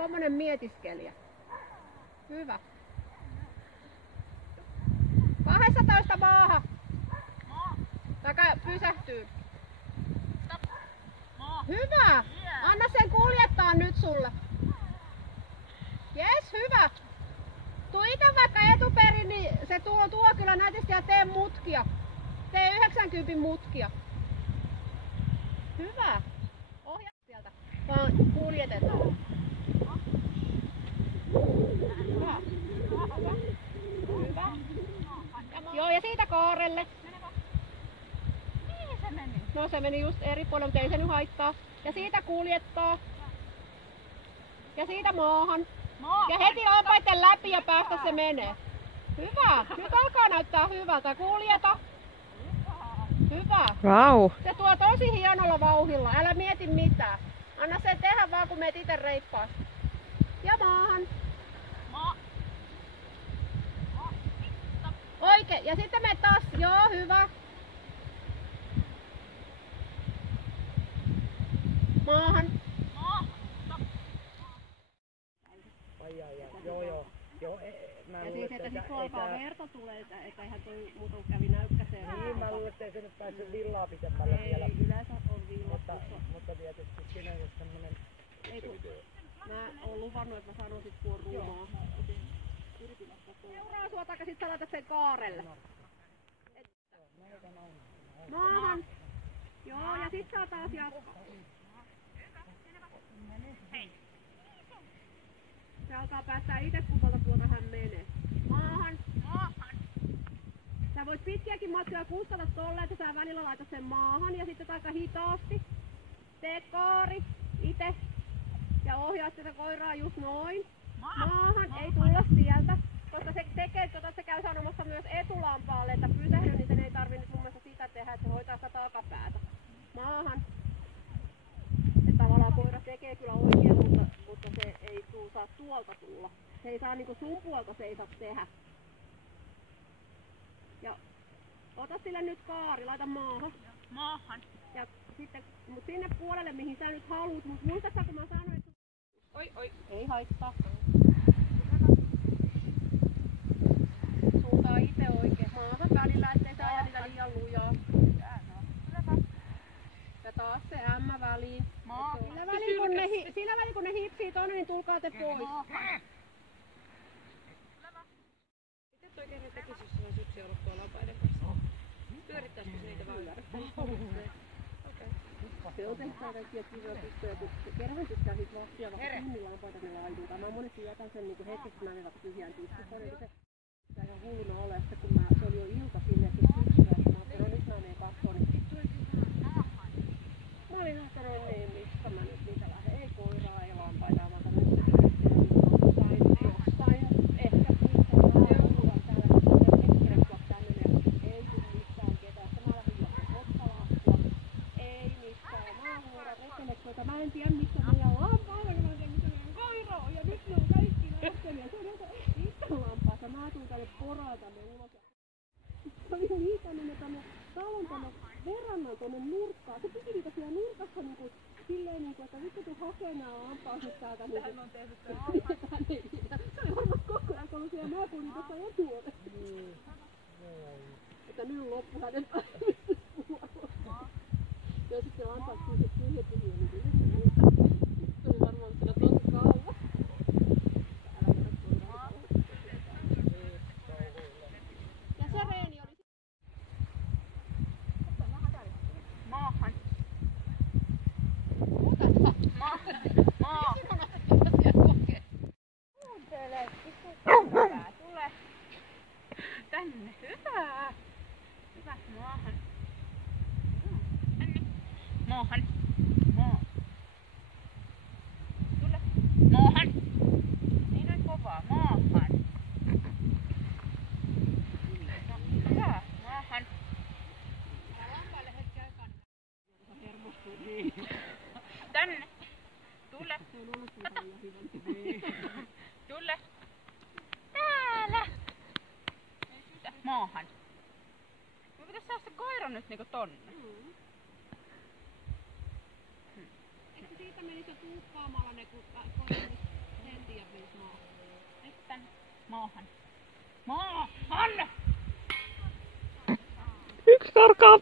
tommonen mietiskelijä. Hyvä. 12 maahan. Taka pysähtyy. Hyvä! Anna sen kuljettaa nyt sulle. Jes, hyvä. Tuu ite vaikka etuperin, niin se tuo kyllä nätisti ja tee mutkia. Tee 90 mutkia. Hyvä. Ohjaa sieltä. Vaan kuljetetaan. Hyvä. Hyvä. Joo, ja siitä kaarelle. Mihin se meni? No se meni just eri puolelle, mutta ei se nyt haittaa. Ja siitä kuljettaa. Ja siitä maahan. Ja heti lampaiden läpi ja päästä se menee. Hyvä. Nyt alkaa näyttää hyvältä. Kuljeta. Hyvä. Vau. Se tuo tosi hienolla vauhdilla. Älä mieti mitään. Anna sen tehdä vaan kun meet ite reippaasti. Ja maahan. Oikein. Ja sitten me taas. Joo, hyvä. Maahan. Ja siis, että sit kun alkaa verta tulee, että eihän toi muuta kävi näykkäseen. Niin, mä luulen, ettei se nyt päässyt villaa pitemmälle vielä. Ei, yleensä on villassa. Mutta tietysti siinä jos semmonen... Ei kun, mä oon luvannut, että mä sanon sit kun on ruumaa. Seuraa sua taika sit sä laitat sen kaarelle. Maahan. Joo, ja sit saa taas jatkaa. Se alkaa päästää ite kummalta puolta hän menee. Maahan. Sä voit pitkiäkin matkoja kustata tolleen, että sä välillä laitat sen maahan ja sitten aika hitaasti. Tee kaari ite ja ohjaa sitä koiraa just noin. Maahan, ei tulla sieltä. Koska se tekee, että se käy sanomassa myös etulampaalle, että pysähdy, niin sen ei tarvi nyt mun mielestä sitä tehdä, että se hoitaa sitä takapäätä. Maahan. Että tavallaan koira tekee kyllä oikein, mutta se ei saa tuolta tulla. Se ei saa niinku sun puolta se ei saa tehdä. Ja ota sille nyt kaari, laita maahan. Maahan. Ja sitten, mut sinne puolelle mihin sä nyt haluut, mut muistatko kun mä sanoin, että... Oi. Ei haittaa. Suuntaa ite oikein maahan välillä, ettei sä aja niitä liian lujaa. Ja taas se ämmä väliin. Siinä väliin kun ne hipsii tonne, niin tulkaa te pois. Miten toi kerran tekisi, jos sulla syksyä ollut tuolla lampaiden kanssa? Pyörittäisikö se niitä vaan ympäri? Se on tehtävä kaikkia kivoja pistoja, kun kerran tykkää siitä vahtia vaikka tunnin lampaita ne laidutaan. Mä monesti jätän sen niinku hetkeksi, kun mä menen vaikka tyhjään tiskustoon. Se ihan hulluna ole, että kun se oli jo ilta sinne, että syksyllä, että mä ajattelin, no nyt mä menen katsomaan, niin mä olin ajattelin, niin mistä mä nyt niitä lähden. Ei koiraa, ei lampaita, vaan nyt se tekee jossain ehkä puhutaan täällä, että kerrottua tänne, ei tule missään ketään. Mä lähdin juoksen ottalappua, ei missään. Mä oon huoraa rekenekkoita, mä en tiedä missä meidän lampaita, kun mä en tiedä missä meidän koira on. Ja nyt ne on kaikki lähtenyt ja se on ihan lampaata. Mä tuun tänne poraan tänne ulos. Se oli ihan ikäinen tänne talon tänne verannan tonne nurkkaan. Se piti niitä siellä nurkassa niinku silleen niinku, että nyt tuu hakee nää lampaat nyt täältä niinku. Tähän on tehnyt tää se oli varmaan koko ajan ollut siellä naapurin tuossa etuolle. Että nyt loppu hänen puolella. Ja sitten lampaat tyhjettiin niin se oli varmaan siellä tosi kauan. Ja se reeni oli Maahan. Kuuntele. Hyvä. Tule. Tänne. Hyvä. Hyvä. Maahan. Tänne. Maahan. Tule. Maahan. Ei noin kovaa. Maahan. Hyvä. Maahan. Tänne. Tule. Kato. Tule. Täällä. Maahan. Me pitäis saada se koira nyt niinku tonne. Eikö siitä menisi jo tuukkaamalla ne koirat? tien viis maahan. Sitten maahan. Maahan! Yksi karkaa